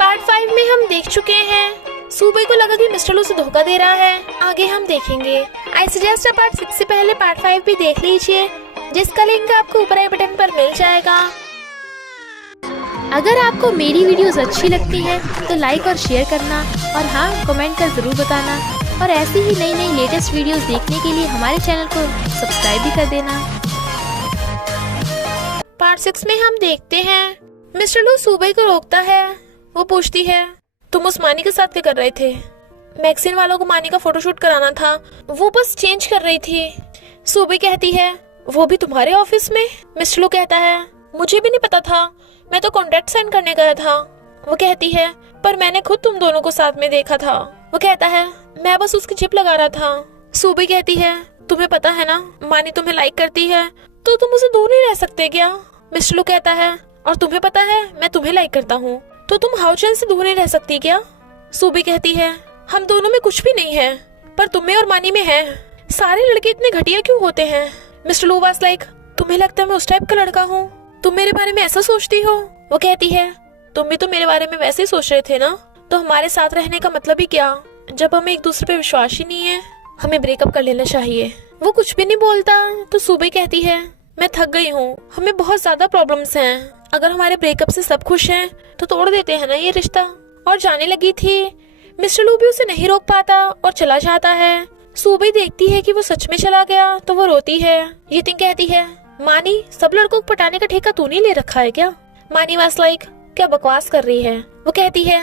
Part 5 में हम देख चुके हैं सूबे को लगा कि मिस्टर लू से धोखा दे रहा है। आगे हम देखेंगे। आई सजेस्ट पार्ट 6 से पहले पार्ट 5 भी देख लीजिए, जिसका लिंक आपको ऊपर आई बटन पर मिल जाएगा। अगर आपको मेरी वीडियोस अच्छी लगती है तो लाइक और शेयर करना, और हाँ, कमेंट कर जरूर बताना। और ऐसी ही नई नई लेटेस्ट वीडियोस देखने के लिए हमारे चैनल को सब्सक्राइब भी कर देना। पार्ट 6 में हम देखते हैं मिस्टर लू सूबे को रोकता है। वो पूछती है, तुम उस मानी के साथ क्या कर रहे थे? मैगजीन वालों को मानी का फोटोशूट कराना था, वो बस चेंज कर रही थी। सूबे कहती है, वो भी तुम्हारे ऑफिस में? मिस्टर लू कहता है, मुझे भी नहीं पता था, मैं तो कॉन्ट्रैक्ट साइन करने गया था। वो कहती है, पर मैंने खुद तुम दोनों को साथ में देखा था। वो कहता है, मैं बस उसकी चिप लगा रहा था। सूबे कहती है, तुम्हें पता है ना, मानी तुम्हें लाइक करती है, तो तुम उसे दूर नहीं रह सकते क्या? मिस्टर लू कहता है, और तुम्हें पता है मैं तुम्हें लाइक करता हूँ, तो तुम हाउचन से दूर नहीं रह सकती क्या? सूबी कहती है, हम दोनों में कुछ भी नहीं है, पर तुम्हें और मानी में है। सारे लड़के इतने घटिया क्यों होते हैं? मिस्टर लू वाज लाइक, तुम्हें लगता है मैं उस टाइप का लड़का हूँ? तुम मेरे बारे में ऐसा सोचती हो? वो कहती है, तुम भी तो मेरे बारे में वैसे ही सोच रहे थे ना, तो हमारे साथ रहने का मतलब ही क्या, जब हमें एक दूसरे पे विश्वास ही नहीं है? हमें ब्रेकअप कर लेना चाहिए। वो कुछ भी नहीं बोलता तो सूबे कहती है, मैं थक गई हूँ, हमें बहुत ज्यादा प्रॉब्लम्स हैं। अगर हमारे ब्रेकअप से सब खुश हैं तो तोड़ देते हैं ना ये रिश्ता। और जाने लगी थी। मिस्टर लू भी उसे नहीं रोक पाता और चला जाता है। सूबे देखती है कि वो सच में चला गया तो वो रोती है। यितिंग कहती है, मानी, सब लड़कों को पटाने का ठेका तूने ले रखा है क्या? मानी वाज लाइक, क्या बकवास कर रही है? वो कहती है,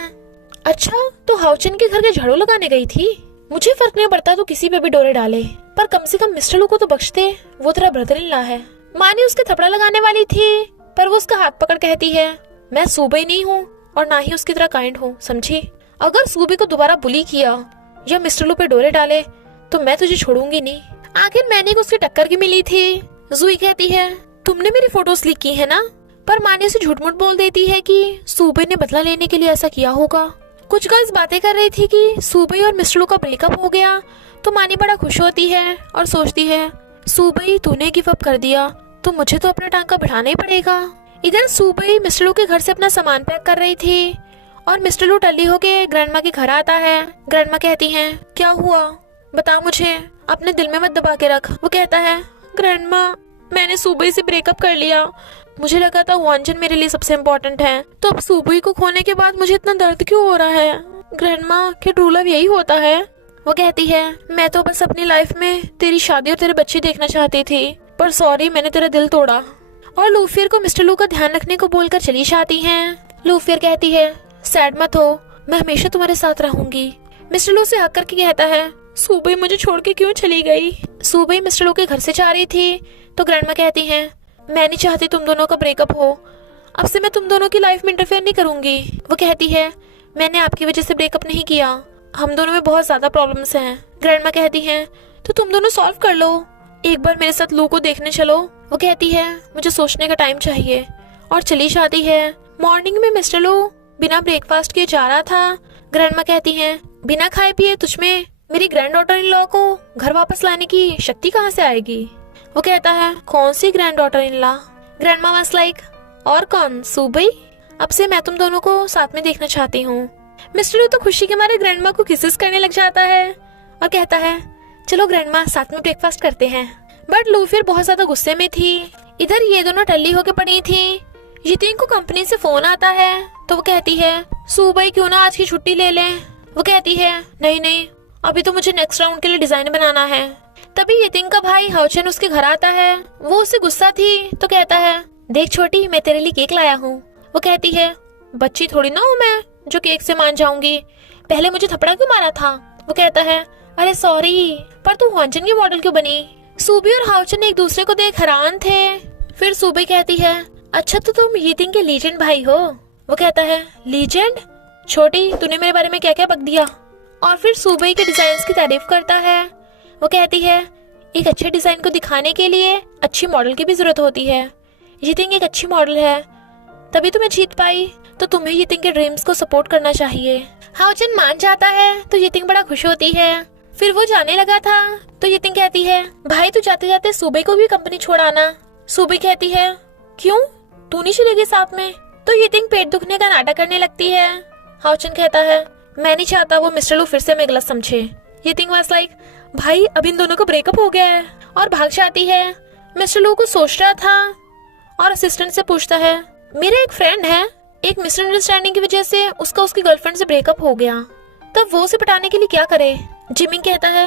अच्छा तो हाउचन के घर के झाड़ू लगाने गई थी? मुझे फर्क नहीं पड़ता तो किसी पे भी डोरे डाले, पर कम से कम मिस्टर लू को तो बख्श दे, वो तेरा ब्रदर इन लॉ है। मानी उसके थपड़ा लगाने वाली थी, पर वो उसका हाथ पकड़ कहती है, मैं सूबे नहीं हूँ और ना ही उसकी तरह काइंड हूँ, समझी? अगर सूबे को दोबारा बुली किया या मिस्टर लू पे डोरे डाले तो मैं तुझे छोड़ूंगी नहीं। आखिर मैंने को उसकी टक्कर की मिली थी। जुई कहती है, तुमने मेरी फोटोज लीक की है ना? पर मानी उसे झूठ मूठ बोल देती है कि सूबे ने बदला लेने के लिए ऐसा किया होगा। कुछ गर्ल्स बातें कर रही थी कि सूबे और मिस्टर लू का ब्रेकअप हो गया, तो मानी बड़ा खुश होती है और सोचती है, सूबे तूने गिव अप कर दिया तो मुझे तो अपना टांका बढ़ाना ही पड़ेगा। इधर सूबे मिस्टर लू के घर से अपना सामान पैक कर रही थी और मिस्टर लू टल्ली होके ग्रैंडमा के घर आता है। ग्रैंडमा कहती हैं, क्या हुआ बता मुझे, अपने दिल में मत दबा के रख। वो कहता है, ग्रैंडमा, मैंने सूबे से ब्रेकअप कर लिया। मुझे लगा था वांचन मेरे लिए सबसे इम्पोर्टेंट है, तो अब सूबे को खोने के बाद मुझे इतना दर्द क्यों हो रहा है? ग्रैंडमा, क्या ट्रू लव यही होता है? वो कहती है, मैं तो बस अपनी लाइफ में तेरी शादी और तेरे बच्चे देखना चाहती थी, पर सॉरी, मैंने तेरा दिल तोड़ा। और लूफियर को मिस्टर लू का ध्यान रखने को बोलकर चली जाती हैं। लूफियर कहती है, सैड मत हो, मैं हमेशा तुम्हारे साथ रहूंगी। मिस्टर लू से हक करके कहता है, सूबे मुझे छोड़ के क्यों चली गई? सूबे मिस्टर लू के घर से जा रही थी तो ग्रैंडमा कहती हैं, मैं नहीं चाहती तुम दोनों का ब्रेकअप हो, अब से मैं तुम दोनों की लाइफ में इंटरफेयर नहीं करूंगी। वो कहती है, मैंने आपकी वजह से ब्रेकअप नहीं किया, हम दोनों में बहुत ज्यादा प्रॉब्लम्स हैं। ग्रैंडमा कहती हैं, तो तुम दोनों सॉल्व कर लो, एक बार मेरे साथ लू को देखने चलो। वो कहती है, मुझे सोचने का टाइम चाहिए, और चली जाती है। मॉर्निंग में मिस्टर लू बिना ब्रेकफास्ट किए जा रहा था। ग्रैंडमा कहती हैं, बिना खाए पिए तुझमें मेरी ग्रैंड डॉटर इन लॉ को घर वापस लाने की शक्ति कहाँ से आएगी? वो कहता है, कौन सी granddaughter in law? Grandma was like, और कौन, सूबे? अब से मैं तुम दोनों को साथ में देखना चाहती हूँ। मिस्टर लू तो खुशी के मारे ग्रैंडमा को किसेस करने लग जाता है और कहता है, चलो ग्रैंडमा, साथ में ब्रेकफास्ट करते हैं। बट लू फिर बहुत ज्यादा गुस्से में थी। इधर ये दोनों टल्ली होके पड़ी थी। यितिंग को कंपनी से फोन आता है तो वो कहती है, सूबे क्यों ना आज की छुट्टी ले लें? वो कहती है, नहीं नहीं, अभी तो मुझे नेक्स्ट राउंड के लिए डिजाइन बनाना है। तभी यितिंग का भाई हाउचन उसके घर आता है। वो उससे गुस्सा थी तो कहता है, देख छोटी, मैं तेरे लिए केक लाया हूँ। वो कहती है, बच्ची थोड़ी ना हूँ मैं जो केक से मान जाऊंगी, पहले मुझे थप्पड़ा क्यों मारा था? वो कहता है, अरे सॉरी, पर तू हाउचन की मॉडल क्यों बनी? सूबी और हाउचन एक दूसरे को देख हैरान थे। फिर सूबी कहती है, अच्छा तो तुम यितिंग के लीजेंड भाई हो? वो कहता है, लीजेंड? छोटी, तूने मेरे बारे में क्या क्या बक दिया? और फिर सूबी के डिजाइन की तारीफ करता है। वो कहती है, एक अच्छे डिजाइन को दिखाने के लिए अच्छी मॉडल की भी जरूरत होती है। यितिंग एक अच्छी मॉडल है, तभी तुम्हें जीत पाई, तो तुम्हें यितिंग के ड्रीम्स को सपोर्ट करना चाहिए। हाउचन मान जाता है तो यितिंग बड़ा खुश होती है। फिर वो जाने लगा था तो यितिंग कहती है, भाई तू जाते जाते सूबे को भी कंपनी छोड़ आना। सूबे कहती है, क्यों, तू नहीं चलेगी साथ में? तो यितिंग पेट दुखने का नाटक करने लगती है। हाउचन कहता है मैं नहीं चाहता वो मिस्टर लू फिर से हमें गलत समझे। ये थिंग वाज लाइक भाई अब इन दोनों का ब्रेकअप हो गया है और भाग जाती है। मिस्टर लू को सोच रहा था और असिस्टेंट से पूछता है मेरा एक फ्रेंड है, एक मिसअंडरस्टैंडिंग की वजह से उसका उसकी गर्लफ्रेंड से ब्रेकअप हो गया, तब वो उसे पटाने के लिए क्या करे। जिमिंग कहता है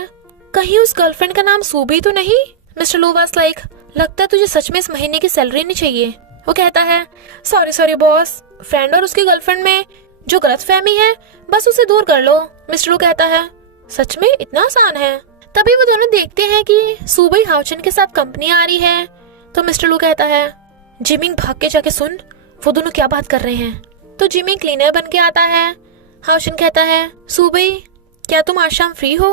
कहीं उस गर्लफ्रेंड का नाम सूबी तो नहीं। मिस्टर लू वाज लाइक लगता है तुझे सच में इस महीने की सैलरी नहीं चाहिए। वो कहता है सॉरी बॉस, फ्रेंड और उसकी गर्लफ्रेंड में जो गलतफहमी है बस उसे दूर कर लो। मिस्टर लू कहता है सच में इतना आसान है। तभी वो दोनों देखते हैं कि सूबी हाउचन के साथ कंपनी आ रही है। तो मिस्टर लू कहता है जिमिंग भाग के जाके सुन वो दोनों क्या बात कर रहे हैं। तो जिमिंग क्लीनर बन के आता है। हाउचन कहता है सूबी क्या तुम आज शाम फ्री हो,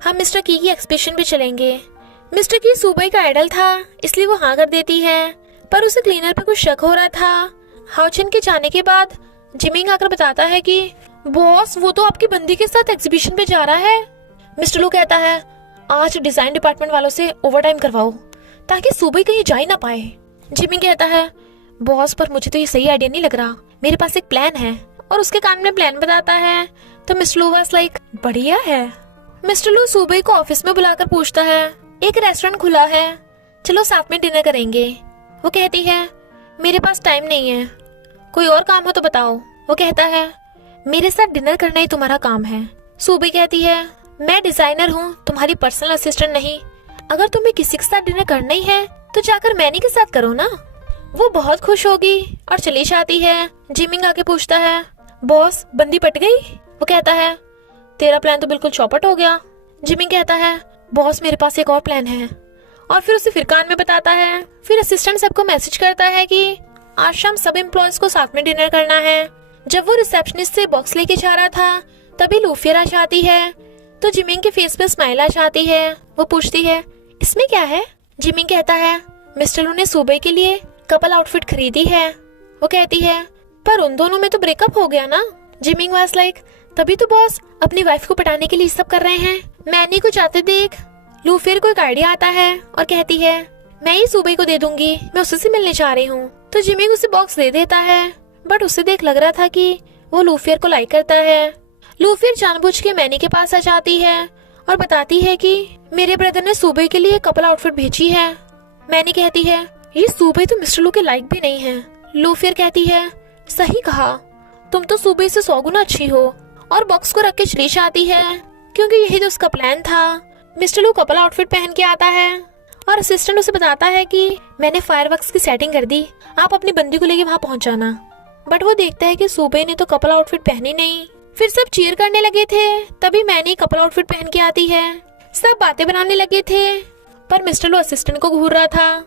हम मिस्टर की एक्सपीडिशन पे चलेंगे। मिस्टर की सूबई का आइडल था इसलिए वो हाँ कर देती है, पर उसे क्लीनर पे कुछ शक हो रहा था। हाउचन के जाने के बाद जिमिंग आकर बताता है कि बॉस वो तो आपकी बंदी के साथ एग्जीबिशन पे जा रहा है। मिस्टर लू कहता है आज डिजाइन डिपार्टमेंट वालों से ओवरटाइम करवाओ ताकि सूबई कहीं जा ही ना पाए। जिमिंग कहता है बॉस पर मुझे तो ये सही आइडिया नहीं लग रहा, मेरे पास एक प्लान है। और उसके कान में प्लान बताता है। तो मिस्टर लू वाज लाइक बढ़िया है। मिस्टर लू सूबई को ऑफिस में बुलाकर पूछता है एक रेस्टोरेंट खुला है, चलो साथ में डिनर करेंगे। वो कहती है मेरे पास टाइम नहीं है, कोई और काम हो तो बताओ। वो कहता है मेरे साथ डिनर करना ही तुम्हारा काम है। सूबी कहती है मैं डिजाइनर हूँ, तुम्हारी पर्सनल असिस्टेंट नहीं। अगर तुम्हें किसी के साथ डिनर करना ही है तो जाकर मैनी के साथ करो ना। वो बहुत खुश होगी और चली जाती है। जिमिंग आके पूछता है बॉस बंदी पट गई। वो कहता है तेरा प्लान तो बिल्कुल चौपट हो गया। जिमिंग कहता है बॉस मेरे पास एक और प्लान है। और फिर उसे फिर कान में बताता है। फिर असिस्टेंट सबको मैसेज करता है कि आज शाम सब एम्प्लॉयज को साथ में डिनर करना है। जब वो रिसेप्शनिस्ट से बॉक्स लेके जा रहा था तभी लूफियर आ जाती है। तो जिमिंग के फेस पे स्माइल आ जाती है। वो पूछती है इसमें क्या है। जिमिंग कहता है मिस्टर लू ने सूबे के लिए कपल आउटफिट खरीदी है। वो कहती है पर उन दोनों में तो ब्रेकअप हो गया ना। जिमिंग वाज लाइक तभी तो बॉस अपनी वाइफ को पटाने के लिए सब कर रहे हैं। मैनी को जाते देख लूफियर को एक आइडिया आता है और कहती है मैं ही सूबे को दे दूंगी, मैं उससे मिलने जा रही हूँ। तो जिमिंग उसे बॉक्स दे देता है, बट उसे देख लग रहा था कि वो लूफियर को लाइक करता है। लूफियर जानबूझ के मैनी के पास आ जाती है और बताती है कि मेरे ब्रदर ने सूबे के लिए कपल आउटफिट भेजी है। मैनी कहती है ये सूबे तो मिस्टर लू के लाइक भी नहीं है। लूफियर कहती है सही कहा, तुम तो सूबे से 100 गुना अच्छी हो। और बॉक्स को रख के चली जाती है क्योंकि यही तो उसका प्लान था। मिस्टर लू कपल आउटफिट पहन के आता है और असिस्टेंट उसे बताता है कि मैंने फायरवर्क्स की सेटिंग कर दी, आप अपनी बंदी को लेके वहाँ पहुँच जाना। बट वो देखता है कि सूबे ने तो कपल आउटफिट पहनी नहीं। फिर सब चीयर करने लगे थे, तभी मैनी कपल आउटफिट पहन के आती है। सब बातें बनाने लगे थे, पर मिस्टर लू असिस्टेंट को घूर रहा था,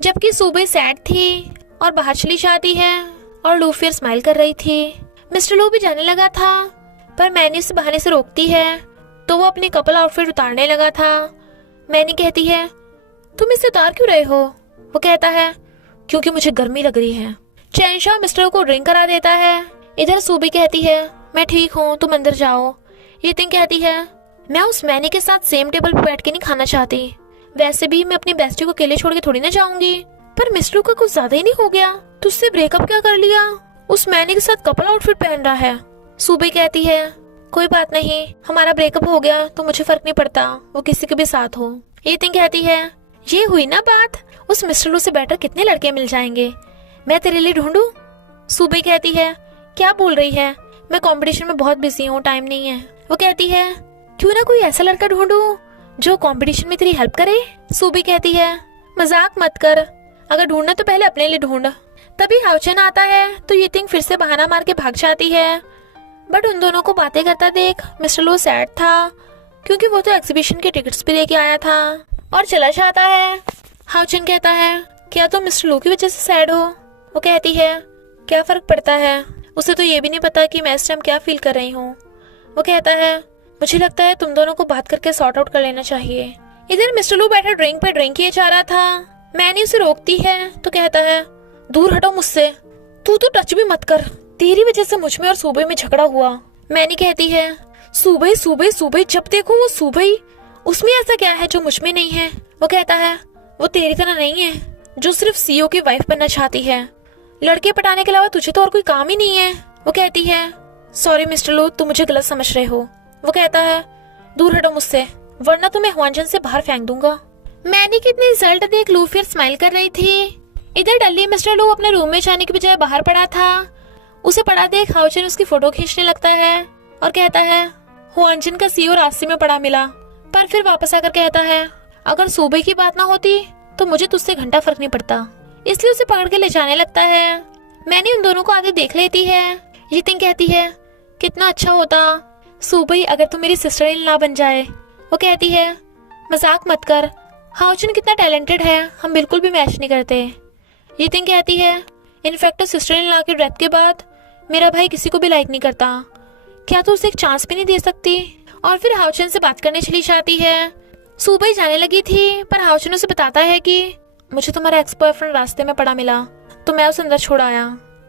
जबकि सूबे सैड थी और बाहर चली जाती है और लूफियर स्माइल कर रही थी। मिस्टर लू भी जाने लगा था, पर मैनी उसे बहाने से रोकती है, तो वो अपनी कपल आउटफिट उतारने लगा था। मैनी कहती है तुम इसे उतार क्यों रहे हो। वो कहता है क्योंकि मुझे गर्मी लग रही है। चैनशाह मिस्टर को ड्रिंक करा देता है। इधर सूबी कहती है मैं ठीक हूँ, तुम अंदर जाओ। ये थिंग कहती है मैं उस मैनी के साथ सेम टेबल पर बैठ के नहीं खाना चाहती, वैसे भी मैं अपनी बेस्टी को अकेले छोड़ के थोड़ी ना जाऊंगी। पर मिस्टर का कुछ ज्यादा ही नहीं हो गया, तुझसे ब्रेकअप क्या कर लिया, उस मैनी के साथ कपल आउटफिट पहन रहा है। सूबी कहती है कोई बात नहीं, हमारा ब्रेकअप हो गया तो मुझे फर्क नहीं पड़ता, वो किसी के भी साथ हो। ये थिंग कहती है ये हुई ना बात, उस मिस्टर लू से बेटर कितने लड़के मिल जाएंगे, मैं तेरे लिए ढूंढूं। सूबी कहती है क्या बोल रही है, मैं कंपटीशन में बहुत बिजी हूँ, टाइम नहीं है। वो कहती है क्यों ना कोई ऐसा लड़का ढूंढूं जो कंपटीशन में तेरी हेल्प करे। सूबी कहती है मजाक मत कर, अगर ढूंढना तो पहले अपने लिए ढूंढ। तभी हाउचन आता है तो ये थिंग फिर से बहाना मार के भाग जाती है। बट उन दोनों को बातें करता देख मिस्टर लू सैड था, क्योंकि वो तो एग्जीबिशन के टिकट्स भी लेके आया था और चला जाता है। हाउचन कहता है क्या तुम मिस्टर लू की वजह से सैड हो। वो कहती है क्या फर्क पड़ता है, उसे तो ये भी नहीं पता कि मैं इस टाइम क्या फील कर रही हूँ। वो कहता है मुझे लगता है तुम दोनों को बात करके सॉर्ट आउट कर लेना चाहिए। इधर मिस्टर लू बैठा ड्रिंक पे ड्रिंक किए जा रहा था। मैनी उसे रोकती है तो कहता है दूर हटो मुझसे, तू तो टच भी मत कर, तेरी वजह से मुझ में और सूबे में झगड़ा हुआ। मैनी कहती है सूबे सूबे सूबे, जब देखो वो सूबे, उसमें ऐसा क्या है जो मुझ में नहीं है। वो कहता है वो तेरी तरह नहीं है जो सिर्फ सीईओ की वाइफ बनना चाहती है, लड़के पटाने के अलावा तुझे तो और कोई काम ही नहीं है। वो कहती है सॉरी मिस्टर लू, तुम मुझे गलत समझ रहे हो। वो कहता है दूर हटो मुझसे, वरना तुम्हें हुआनचन से बाहर फेंक दूंगा। मैनी की इतनी रिजल्ट देख लू फिर स्माइल कर रही थी। इधर डल्ली मिस्टर लू अपने रूम में जाने की बजाय बाहर पड़ा था। उसे पड़ा देख हाउचन उसकी फोटो खींचने लगता है और कहता है हुआनचन का सीओ रास्ते में पड़ा मिला, पर फिर वापस आकर कहता है अगर सूबे की बात ना होती तो मुझे तुझसे घंटा फर्क नहीं पड़ता, इसलिए उसे पकड़ के ले जाने लगता है। मैंने उन दोनों को आगे देख लेती है। यितिंग कहती है कितना अच्छा होता सूबे अगर तू मेरी सिस्टर इन लॉ बन जाए। वो कहती है मजाक मत कर, हाउचन कितना टैलेंटेड है, हम बिल्कुल भी मैच नहीं करते। यितिंग कहती है इनफैक्ट सिस्टर इन लॉ की डेथ के बाद मेरा भाई किसी को भी लाइक नहीं करता, क्या तू उसे एक चांस भी नहीं दे सकती। और फिर हाउचन से बात करने चली जाती है। सूबई जाने लगी थी पर हाउचन उसे बताता है कि मुझे तुम्हारा एक्स बॉयफ्रेंड रास्ते में पड़ा मिला तो मैं उसे अंदर छोड़ आया।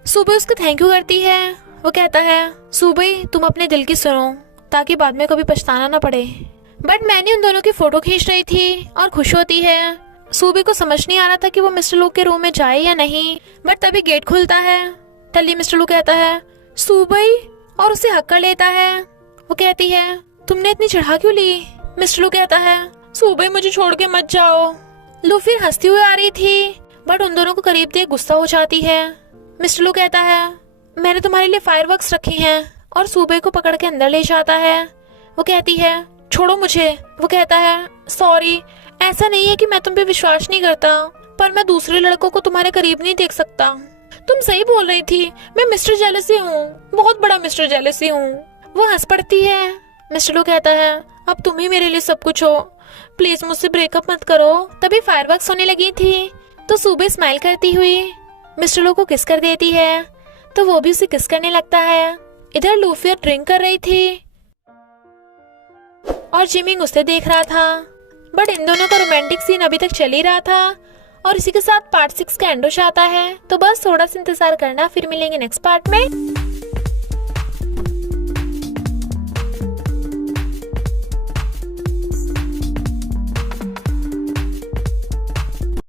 सूबई उसको थैंक यू करती है। वो कहता है सूबई तुम अपने दिल की सुनो ताकि बाद में कभी पछताना ना पड़े। बट मैंने उन दोनों की फोटो खींच रही थी और खुश होती है। सूबी को समझ नहीं आ रहा था कि वो मिस्टर लू के रूम में जाए या नहीं, बट तभी गेट खुलता है। टल्ली मिस्टर लू कहता है सूबई और उसे हक कर लेता है। वो कहती है तुमने इतनी चढ़ा क्यों ली। मिस्टर लू कहता है सूबई मुझे छोड़ के मत जाओ। लू फिर हंसती हुई आ रही थी बट उन दोनों को करीब देख गुस्सा हो जाती है। मिस्टर लू कहता है मैंने तुम्हारे लिए फायरवर्क्स रखी हैं और सूबे को पकड़ के अंदर ले जाता है। वो कहती है छोड़ो मुझे। वो कहता है सॉरी, ऐसा नहीं है कि मैं तुम पे विश्वास नहीं करता, पर मैं दूसरे लड़कों को तुम्हारे करीब नहीं देख सकता। तुम सही बोल रही थी, मैं मिस्टर जेलसी हूँ, बहुत बड़ा मिस्टर जेलसी हूँ। वो हंस पड़ती है। मिस्टर लू कहता है अब तुम ही मेरे लिए सब कुछ हो, प्लीज मुझसे ब्रेकअप मत करो। तभी फायरवर्क्स होने लगी थी तो सूबे स्माइल करती हुई मिस्टर लू को किस कर देती है तो वो भी उसे किस करने लगता है। इधर लूफिया ड्रिंक कर रही थी और जिमिंग उसे देख रहा था। बट इन दोनों का रोमांटिक सीन अभी तक चल ही रहा था और इसी के साथ पार्ट 6 का एंड हो जाता है। तो बस थोड़ा सा इंतजार करना, फिर मिलेंगे नेक्स्ट पार्ट में।